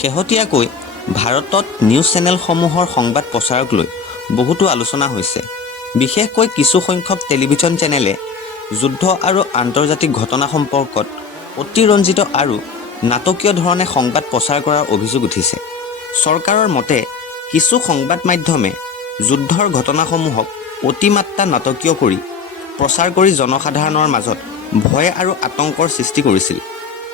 শেহতীয়াকৈ ভাৰতত নিউজ চেনেলসমূহৰ সংবাদ প্ৰচাৰক লৈ বহুতো আলোচনা হৈছে। বিশেষকৈ কিছু সংখ্যক টেলিভিছন চেনেলে যুদ্ধ আৰু আন্তৰ্জাতিক ঘটনা সম্পৰ্কত অতিৰঞ্জিত আৰু নাটকীয় ধৰণে সংবাদ প্ৰচাৰ কৰাৰ অভিযোগ উঠিছে। চৰকাৰৰ মতে কিছু সংবাদ মাধ্যমে যুদ্ধৰ ঘটনাসমূহক অতিমাত্ৰা নাটকীয় কৰি প্ৰচাৰ কৰি জনসাধাৰণৰ মাজত ভয় আৰু আতংকৰ সৃষ্টি কৰিছিল।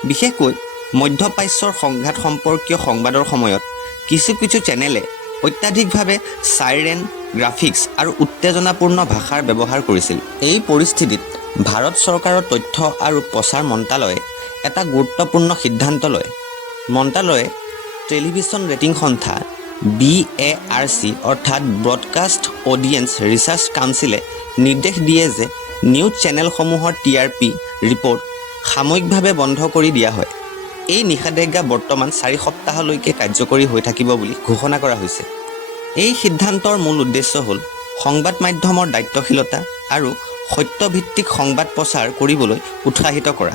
বিশেষকৈ মধ্যপ্ৰাচ্যৰ সংঘাত সম্পৰ্কীয় সংবাদৰ সময়ত কিছু চেনেলে অত্যাধিকভাৱে চাইৰেন, গ্ৰাফিক্স আৰু উত্তেজনাপূৰ্ণ ভাষাৰ ব্যৱহাৰ কৰিছিল। এই পৰিস্থিতিত ভাৰত চৰকাৰৰ তথ্য আৰু প্ৰচাৰ মন্ত্ৰালয়ে এটা গুৰুত্বপূৰ্ণ সিদ্ধান্ত লয়। মন্ত্ৰালয়ে টেলিভিছন ৰেটিং সংস্থা BARC অৰ্থাৎ ব্ৰডকাষ্ট অডিয়েন্স ৰিচাৰ্চ কাউন্সিলে নিৰ্দেশ দিয়ে যে নিউজ চেনেলসমূহৰ TRP ৰিপৰ্ট সাময়িকভাৱে বন্ধ কৰি দিয়া হয়। এই নিষেধাজ্ঞা বৰ্তমান 4 সপ্তাহলৈকে কাৰ্যকৰী হৈ থাকিব বুলি ঘোষণা কৰা হৈছে। এই সিদ্ধান্তৰ মূল উদ্দেশ্য হ'ল সংবাদ মাধ্যমৰ দায়িত্বশীলতা আৰু সত্যভিত্তিক সংবাদ প্ৰচাৰ কৰিবলৈ উৎসাহিত কৰা।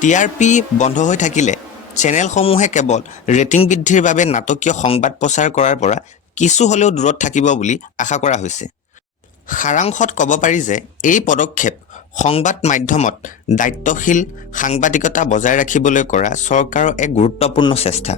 TRP বন্ধ হৈ থাকিলে চেনেলসমূহে কেৱল ৰেটিং বৃদ্ধিৰ বাবে নাটকীয় সংবাদ প্ৰচাৰ কৰাৰ পৰা কিছু হ'লেও দূৰত থাকিব বুলি আশা কৰা হৈছে। সাৰাংশত ক'ব পাৰি যে এই পদক্ষেপ সংবাদ মাধ্যমত দায়িত্বশীল সাংবাদিকতা বজাই ৰাখিবলৈ কৰা চৰকাৰৰ এক গুৰুত্বপূৰ্ণ চেষ্টা।